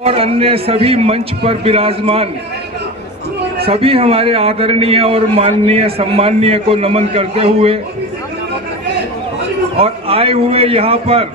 और अन्य सभी मंच पर विराजमान सभी हमारे आदरणीय और माननीय सम्माननीय को नमन करते हुए और आए हुए यहाँ पर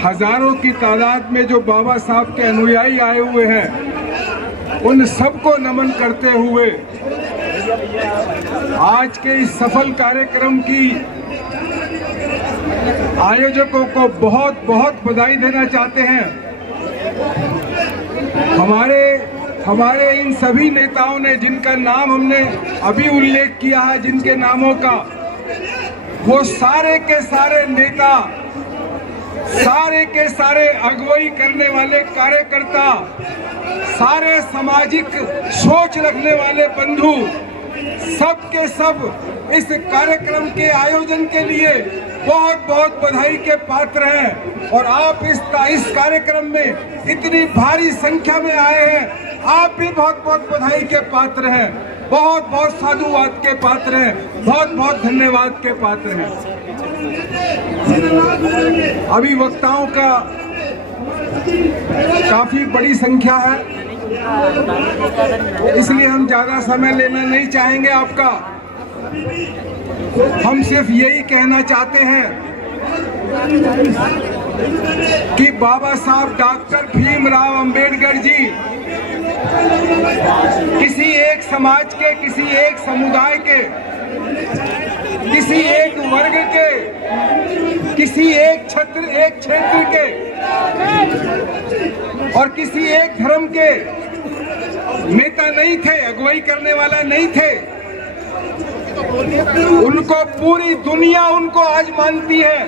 हजारों की तादाद में जो बाबा साहब के अनुयायी आए हुए हैं, उन सबको नमन करते हुए आज के इस सफल कार्यक्रम की आयोजकों को बहुत बहुत बधाई देना चाहते हैं। हमारे इन सभी नेताओं ने, जिनका नाम हमने अभी उल्लेख किया है, जिनके नामों का, वो सारे के सारे नेता, सारे के सारे अगुवाई करने वाले कार्यकर्ता, सारे सामाजिक सोच रखने वाले बंधु, सब के सब इस कार्यक्रम के आयोजन के लिए बहुत बहुत बधाई के पात्र हैं। और आप इस कार्यक्रम में इतनी भारी संख्या में आए हैं, आप भी बहुत बहुत बधाई के पात्र हैं, बहुत बहुत साधुवाद के पात्र हैं, बहुत बहुत धन्यवाद के पात्र हैं। अभी वक्ताओं का काफी बड़ी संख्या है, इसलिए हम ज्यादा समय लेना नहीं चाहेंगे आपका। हम सिर्फ यही कहना चाहते हैं कि बाबा साहब डॉक्टर भीमराव अंबेडकर जी किसी एक समाज के, किसी एक समुदाय के, किसी एक वर्ग के, किसी एक क्षेत्र के और किसी एक धर्म के नेता नहीं थे, अगुवाई करने वाला नहीं थे। उनको पूरी दुनिया उनको आज मानती है।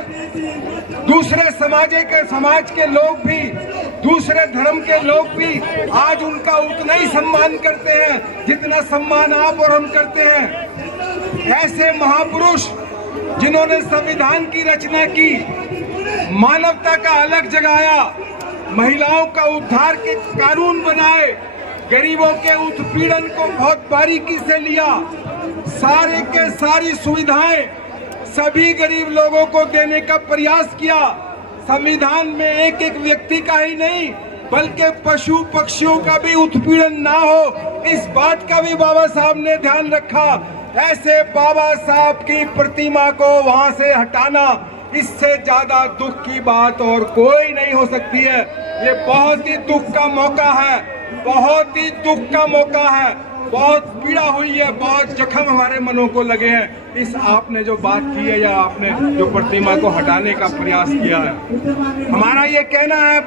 दूसरे समाज के लोग भी, दूसरे धर्म के लोग भी आज उनका उतना ही सम्मान करते हैं जितना सम्मान आप और हम करते हैं। ऐसे महापुरुष जिन्होंने संविधान की रचना की, मानवता का अलग जगाया, महिलाओं का उद्धार के कानून बनाए, गरीबों के उत्पीड़न को बहुत बारीकी से लिया, सारे के सारी सुविधाएं सभी गरीब लोगों को देने का प्रयास किया। संविधान में एक एक व्यक्ति का ही नहीं बल्कि पशु पक्षियों का भी उत्पीड़न ना हो, इस बात का भी बाबा साहब ने ध्यान रखा। ऐसे बाबा साहब की प्रतिमा को वहां से हटाना, इससे ज्यादा दुख की बात और कोई नहीं हो सकती है। ये बहुत ही दुख का मौका है, बहुत ही दुख का मौका है, बहुत पीड़ा हुई है, बहुत जख्म हमारे मनों को लगे हैं। इस आपने जो बात की है या आपने जो प्रतिमा को हटाने का प्रयास किया है, हमारा ये कहना है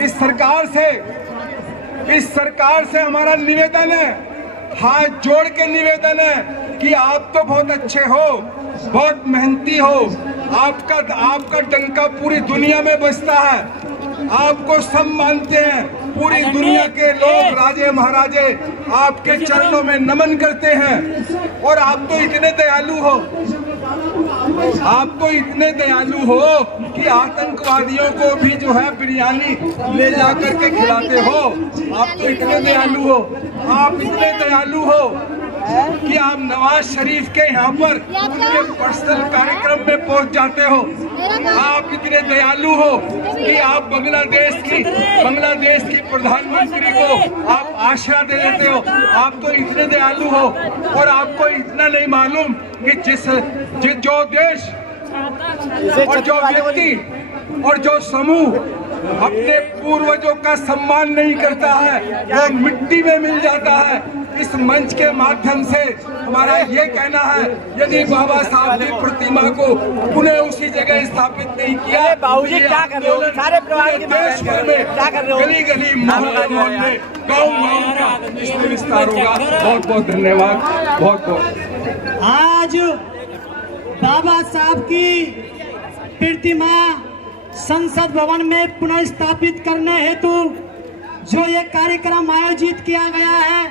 इस सरकार से हमारा निवेदन है, हाथ जोड़ के निवेदन है कि आप तो बहुत अच्छे हो, बहुत मेहनती हो, आपका डंका पूरी दुनिया में बजता है, आपको सब मानते हैं, पूरी दुनिया के लोग, राजे महाराजे आपके चरणों में नमन करते हैं। और आप तो इतने दयालु हो कि आतंकवादियों को भी जो है बिरयानी ले जा करके खिलाते हो। आप तो इतने दयालु हो कि आप नवाज शरीफ के यहाँ पर उनके पर्सनल कार्यक्रम में पहुँच जाते हो। आप इतने दयालु हो कि आप बांग्लादेश की प्रधानमंत्री को आप आश्रय दे देते हो। आप तो इतने दयालु हो और आपको इतना नहीं मालूम कि जो देश और जो व्यक्ति और जो समूह अपने पूर्वजों का सम्मान नहीं करता है, वो मिट्टी में मिल जाता है। इस मंच के माध्यम से हमारा ये कहना है, यदि बाबा साहब की प्रतिमा को उन्हें उसी जगह स्थापित नहीं किया, बाबूजी क्या कर रहे हो? सारे परिवार के देश भर में गली गली, मोहल्ले, गाँव का इसमें विस्तार होगा। बहुत बहुत धन्यवाद। बहुत बहुत आज बाबा साहब की प्रतिमा संसद भवन में पुनः स्थापित करने हेतु जो ये कार्यक्रम आयोजित किया गया है,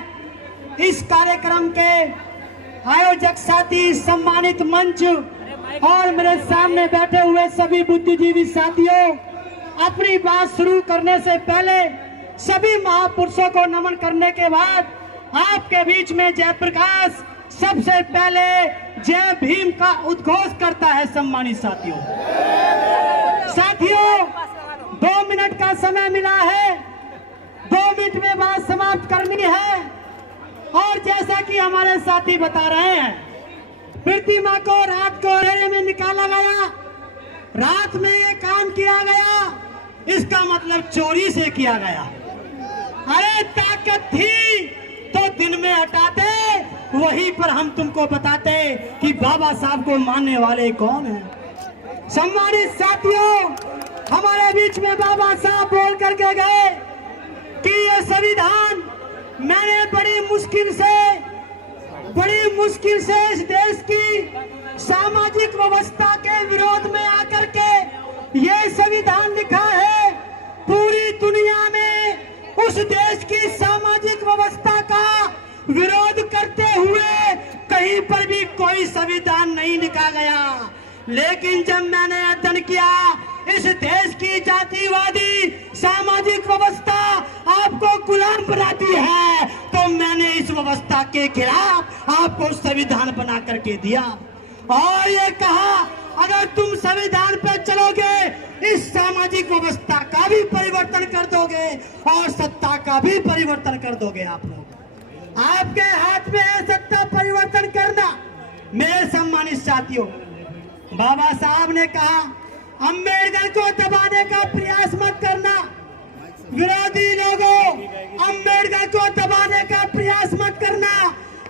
इस कार्यक्रम के आयोजक साथी, सम्मानित मंच और मेरे सामने बैठे हुए सभी बुद्धिजीवी साथियों, अपनी बात शुरू करने से पहले सभी महापुरुषों को नमन करने के बाद आपके बीच में जयप्रकाश सबसे पहले जय भीम का उद्घोष करता है। सम्मानित साथियों 2 मिनट का समय मिला है समाप्त करनी है। और जैसा कि हमारे साथी बता रहे हैं, प्रतिमा को रात को अंधेरे में निकाला गया, रात में ये काम किया गया, इसका मतलब चोरी से किया गया। अरे ताकत थी तो दिन में हटाते, वहीं पर हम तुमको बताते कि बाबा साहब को मानने वाले कौन हैं। सम्मानित साथियों, हमारे बीच में बाबा साहब बोल करके गए कि ये संविधान मैंने बड़ी मुश्किल से इस देश की सामाजिक व्यवस्था के विरोध में आकर के ये संविधान लिखा है। पूरी दुनिया में उस देश की सामाजिक व्यवस्था का विरोध करते हुए कहीं पर भी कोई संविधान नहीं लिखा गया। लेकिन जब मैंने अध्ययन किया, इस देश की जातिवादी सामाजिक व्यवस्था आपको गुलाम बनाती है, तो मैंने इस व्यवस्था के खिलाफ आपको संविधान बना करके दिया और ये कहा, अगर तुम संविधान पर चलोगे, इस सामाजिक व्यवस्था का भी परिवर्तन कर दोगे और सत्ता का भी परिवर्तन कर दोगे। आप लोग, आपके हाथ में है सत्ता परिवर्तन करना। मेरे सम्मानित साथियों, बाबा साहब ने कहा, अंबेडकर को दबाने का प्रयास मत करना। विरोधी लोगों, अंबेडकर को दबाने का प्रयास मत करना।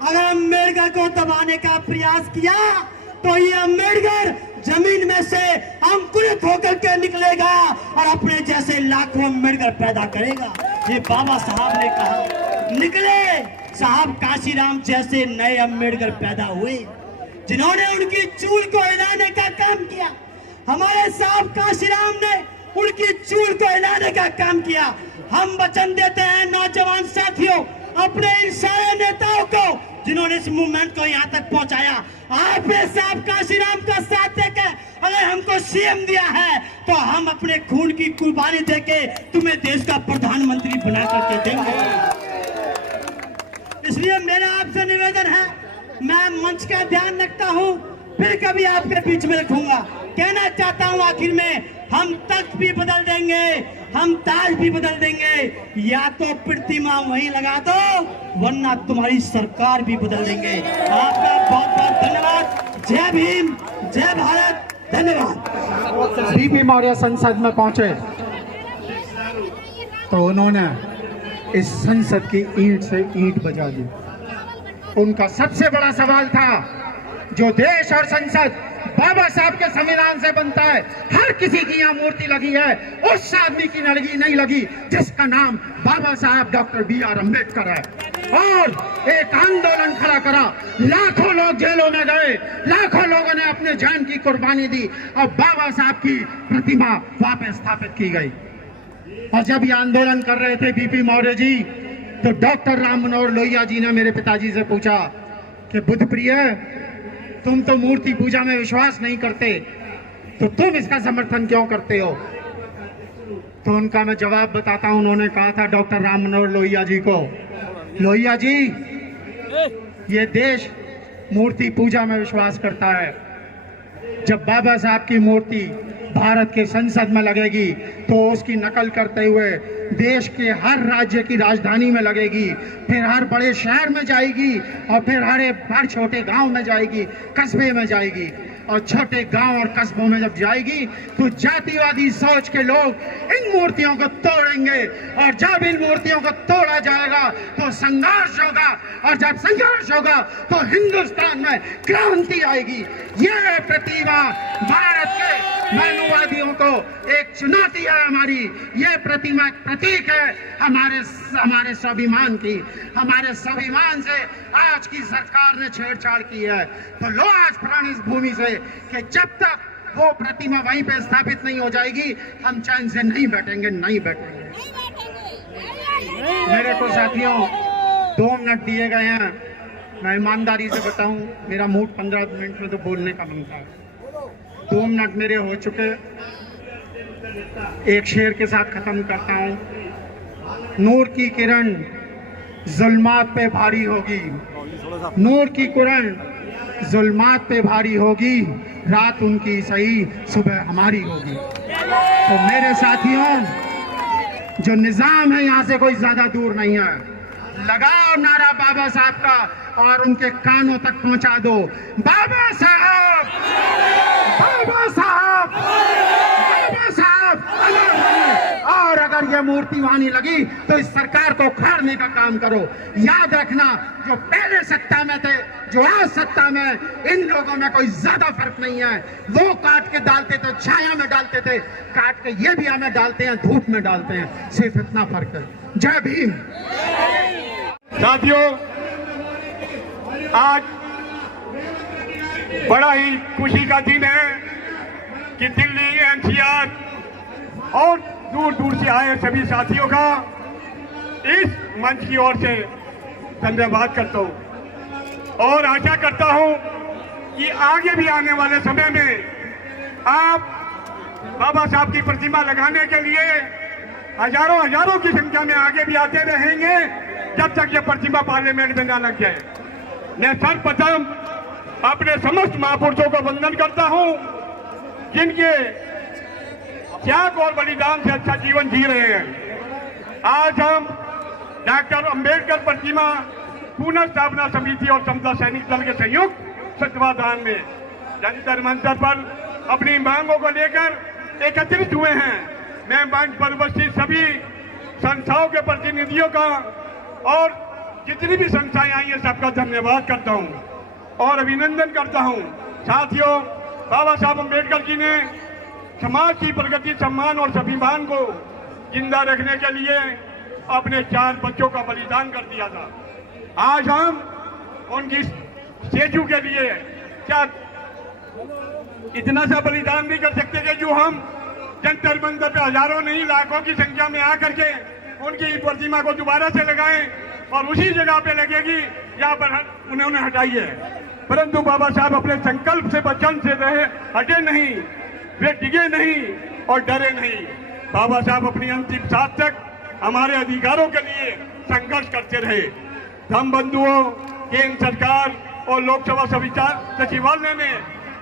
अगर अंबेडकर को दबाने का प्रयास किया तो ये अंबेडकर जमीन में से अंकुरित होकर के निकलेगा और अपने जैसे लाखों अंबेडकर पैदा करेगा। ये बाबा साहब ने कहा। निकले साहब काशीराम जैसे नए अंबेडकर पैदा हुए, जिन्होंने उनकी चूल को हिलाने का काम किया। हमारे साहब काशीराम ने उनकी चूल को हिलाने का काम किया। हम वचन देते हैं नौजवान साथियों, अपने इन सारे नेताओं को जिन्होंने इस मूवमेंट को यहाँ तक पहुँचाया, आपने साहब काशीराम का साथ देकर अगर हमको सीएम दिया है तो हम अपने खून की कुर्बानी देके तुम्हें देश का प्रधानमंत्री बना करके देंगे। इसलिए मेरा आपसे निवेदन है, मैं मंच का ध्यान रखता हूँ, फिर कभी आपके बीच में रखूंगा। कहना चाहता हूँ आखिर में, हम तख्त भी बदल देंगे, हम ताज भी बदल देंगे, या तो प्रतिमा वहीं लगा दो वरना तुम्हारी सरकार भी बदल देंगे। आपका बहुत बहुत धन्यवाद। जय भीम, जय भारत, धन्यवाद। बीपी मौर्य संसद में पहुंचे तो उन्होंने इस संसद की ईंट से ईंट बजा दी। उनका सबसे बड़ा सवाल था, जो देश और संसद बाबा साहब के संविधान से बनता है, हर किसी की यहाँ मूर्ति लगी है, उस आदमी की नहीं लगी जिसका नाम बाबा साहब डॉक्टर बी.आर. अम्बेडकर है। और एक आंदोलन खड़ा करा, लाखों लोग जेलों में गए, लाखों लोगों ने अपने जान की कुर्बानी दी और बाबा साहब की प्रतिमा वापस स्थापित की गई। और जब ये आंदोलन कर रहे थे बीपी मौर्य जी, तो डॉक्टर राम मनोहर लोहिया जी ने मेरे पिताजी से पूछा कि बुद्ध प्रिय, तुम तो मूर्ति पूजा में विश्वास नहीं करते, तो तुम इसका समर्थन क्यों करते हो? तो उनका मैं जवाब बताता हूं। उन्होंने कहा था डॉक्टर राम मनोहर लोहिया जी को, लोहिया जी, ये देश मूर्ति पूजा में विश्वास करता है। जब बाबा साहब की मूर्ति भारत के संसद में लगेगी तो उसकी नकल करते हुए देश के हर राज्य की राजधानी में लगेगी, फिर हर बड़े शहर में जाएगी और फिर हर छोटे गांव में जाएगी, कस्बे में जाएगी। और छोटे गांव और कस्बों में जब जाएगी तो जातिवादी सोच के लोग इन मूर्तियों को तोड़ेंगे, और जब इन मूर्तियों को तोड़ा जाएगा तो संघर्ष होगा, और जब संघर्ष होगा तो हिंदुस्तान में क्रांति आएगी। यह प्रतिमा भारत के मानववादियों को एक चुनौती है हमारी। यह प्रतिमा एक प्रतीक है हमारे स्वाभिमान की। हमारे स्वाभिमान से आज की सरकार ने छेड़छाड़ की है। तो लो आज प्रण इस भूमि से कि जब तक वो प्रतिमा वहीं पे स्थापित नहीं हो जाएगी, हम चैन से नहीं बैठेंगे। मेरे को साथियों 2 मिनट दिए गए हैं, मैं ईमानदारी से बताऊं, मेरा मूड 15 मिनट में तो बोलने का मन था। 2 मिनट मेरे हो चुके। एक शेर के साथ खत्म करता हूं। नूर की किरण जुल्मात पे भारी होगी, नूर की किरण जुल्मात पे भारी होगी, रात उनकी सही सुबह हमारी होगी। तो मेरे साथियों, जो निजाम है यहाँ से कोई ज्यादा दूर नहीं है। लगाओ नारा बाबा साहब का और उनके कानों तक पहुंचा दो। बाबा साहब, बाबा साहब, बाबा साहब। और अगर ये मूर्ति वहां नहीं लगी तो इस सरकार को उखाड़ने का काम करो। याद रखना, जो पहले सत्ता में थे, जो आज सत्ता में, इन लोगों में कोई ज्यादा फर्क नहीं है। वो काट के डालते थे, छाया में डालते थे, काट के ये भी हमें डालते हैं, धूप में डालते हैं, सिर्फ इतना फर्क है। जय भीम। साथियों, आज बड़ा ही खुशी का दिन है कि दिल्ली, एनसीआर और दूर दूर से आए सभी साथियों का इस मंच की ओर से धन्यवाद करता हूं और आशा करता हूं कि आगे भी आने वाले समय में आप बाबा साहब की प्रतिमा लगाने के लिए हजारों की संख्या में आगे भी आते रहेंगे जब तक ये प्रतिमा पार्लियामेंट में ना लग जाए। मैं सर्वप्रथम अपने समस्त महापुरुषों को वंदन करता हूं जिनके त्याग और बलिदान से अच्छा जीवन जी रहे हैं। आज हम डॉक्टर अंबेडकर प्रतिमा पुनर्स्थापना समिति और समता सैनिक दल के संयुक्त तत्वाधान में जंतर मंतर पर अपनी मांगों को लेकर एकत्रित हुए हैं। मैं मंच पर उपस्थित सभी संस्थाओं के प्रतिनिधियों का और जितनी भी संस्थाएं आई हैं सबका धन्यवाद करता हूं और अभिनंदन करता हूं। साथियों, बाबा साहब अंबेडकर जी ने समाज की प्रगति, सम्मान और स्वाभिमान को जिंदा रखने के लिए अपने 4 बच्चों का बलिदान कर दिया था। आज हम उनकी स्टेचू के लिए क्या इतना सा बलिदान भी कर सकते हैं जो हम जंतर मंतर पे हजारों नहीं लाखों की संख्या में आकर के उनकी प्रतिमा को दोबारा से लगाएं और उसी जगह पे लगेगी जहां पर उन्होंने हटाई है। परंतु बाबा साहब अपने संकल्प से, वचन से रहे, हटे नहीं, वे डिगे नहीं और डरे नहीं। बाबा साहब अपनी अंतिम सांस तक हमारे अधिकारों के लिए संघर्ष करते रहे। हम बंधुओं, केंद्र सरकार और लोकसभा सचिवालय ने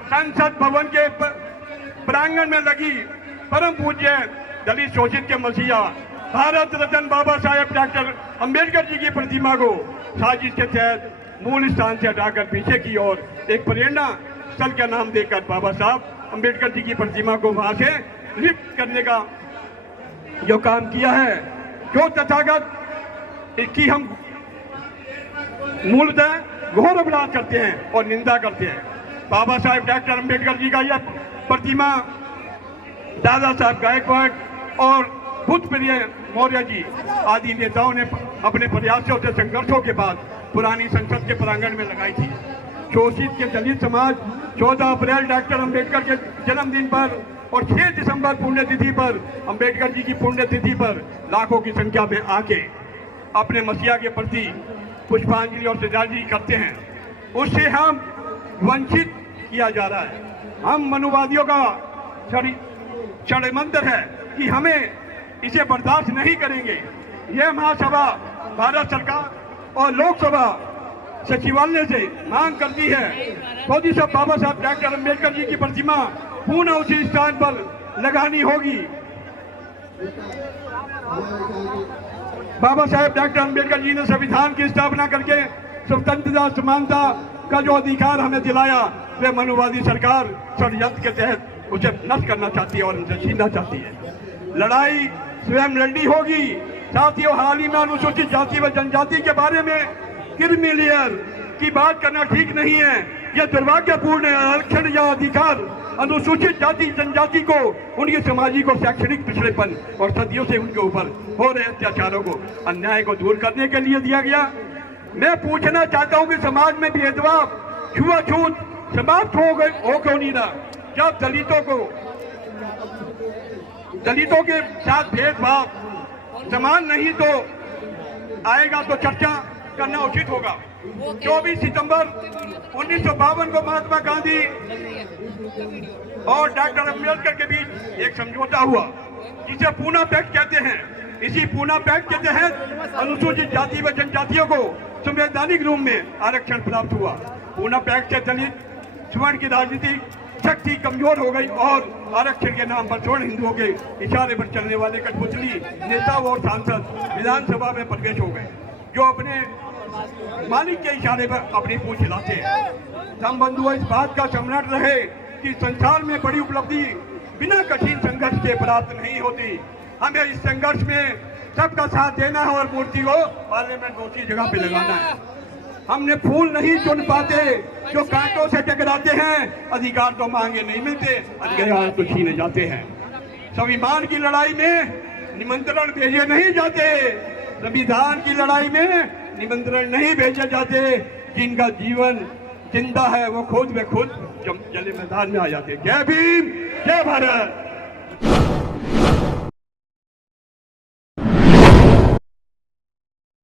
संसद भवन के प्रांगण में लगी परम पूज्य दलित शोषित के मसीहा भारत रत्न बाबा साहेब डॉक्टर अंबेडकर जी की प्रतिमा को साजिश के तहत मूल स्थान से हटाकर पीछे की ओर एक प्रेरणा स्थल का नाम देकर बाबा साहब अंबेडकर जी की प्रतिमा को वहां से लिफ्ट करने का जो काम किया है, जो तथागत इसकी हम मूलतः घोर अपराध करते हैं और निंदा करते हैं। बाबा साहेब डॉक्टर अंबेडकर जी का यह प्रतिमा दादा साहब गायकवाड़ और भूतप्रिय मौर्य जी आदि नेताओं ने अपने प्रयासों से संघर्षों के बाद पुरानी संसद के प्रांगण में लगाई थी। शोषित के दलित समाज 14 अप्रैल डॉक्टर अंबेडकर के जन्मदिन पर और 6 दिसंबर पुण्यतिथि पर अंबेडकर जी की पुण्यतिथि पर लाखों की संख्या में आके अपने मसीहा के प्रति पुष्पांजलि और श्रद्धांजलि करते हैं। उससे हम वंचित किया जा रहा है। हम मनुवादियों का षड्यंत्र है कि हमें इसे बर्दाश्त नहीं करेंगे। यह महासभा भारत सरकार और लोकसभा सचिवालय से मांग करती है मोदी साहब बाबा साहब डॉक्टर अंबेडकर जी की प्रतिमा पुनः उसी स्थान पर लगानी होगी। बाबा साहेब डॉक्टर अंबेडकर जी ने संविधान की स्थापना करके स्वतंत्रता, समानता का जो अधिकार हमें दिलाया, वे मनुवादी सरकार षड्यंत्र के तहत उसे नष्ट करना चाहती है और उनसे छीनना चाहती है। लड़ाई स्वयं लड़नी होगी। साथियों, हाल ही में अनुसूचित जाति व जनजाति के बारे में क्रीमी की बात करना ठीक नहीं है। यह दुर्भाग्यपूर्ण है। आरक्षण या अधिकार अनुसूचित जाति जनजाति को उनके सामाजिक और शैक्षणिक पिछड़ेपन और सदियों से उनके ऊपर हो रहे अत्याचारों को, अन्याय को दूर करने के लिए दिया गया। मैं पूछना चाहता हूं कि समाज में भेदभाव, छुआछूत समाप्त हो क्यों नहीं रहा? जब दलितों के साथ भेदभाव समान नहीं तो आएगा तो चर्चा करना उचित होगा। 24 सितंबर 1952 को महात्मा गांधी और डॉक्टर अंबेडकर के बीच एक समझौता हुआ जिसे पूना पैक्ट कहते हैं। इसी पूना पैक्ट के तहत अनुसूचित जाति व जनजातियों को संवैधानिक रूप में आरक्षण प्राप्त हुआ। पूना पैक्ट से दलित स्वर्ण की राजनीतिक शक्ति कमजोर हो गई और आरक्षण के नाम पर स्वर्ण हिंदुओं के इशारे पर चलने वाले कठपुतली नेता और सांसद विधानसभा में प्रवेश हो गए। जो अपने मालिक के इशारे पर अपनी पूंछ हिलाते हैं। हम बंधुओं, इस बात का स्मरण रहे कि संसार में बड़ी उपलब्धि बिना कठिन संघर्ष के प्राप्त नहीं होती। हमें इस संघर्ष में सबका साथ देना है और मूर्ति को पार्लियामेंट में उसी जगह पे लगाना है। हमने फूल नहीं चुन पाते जो कांटों से टकराते हैं, अधिकार तो मांगे नहीं मिलते, अधिकार तो छीने जाते हैं। संविधान की लड़ाई में निमंत्रण भेजे नहीं जाते, संविधान की लड़ाई में निमंत्रण नहीं भेजे जाते। जिनका जीवन जिंदा है वो खुद ब खुद जले मैदान में आ जाते। जय भीम, जय भारत।